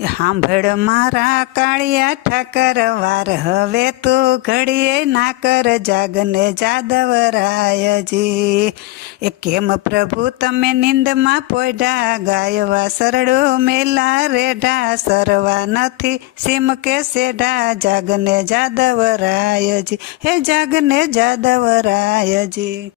સાંભળ મારા કાળિયા ઠાકર વાર હવે તું ઘડીએ ના કર જાગને જાદવરાયજી. એ કેમ પ્રભુ તમે નિંદમાં પોઢા ગાયવા સરડો મેલા રેઢા સરવા નથી સીમ કે સેઢા જાગને જાદવરાયજી. હે જાગને જાદવરાયજી.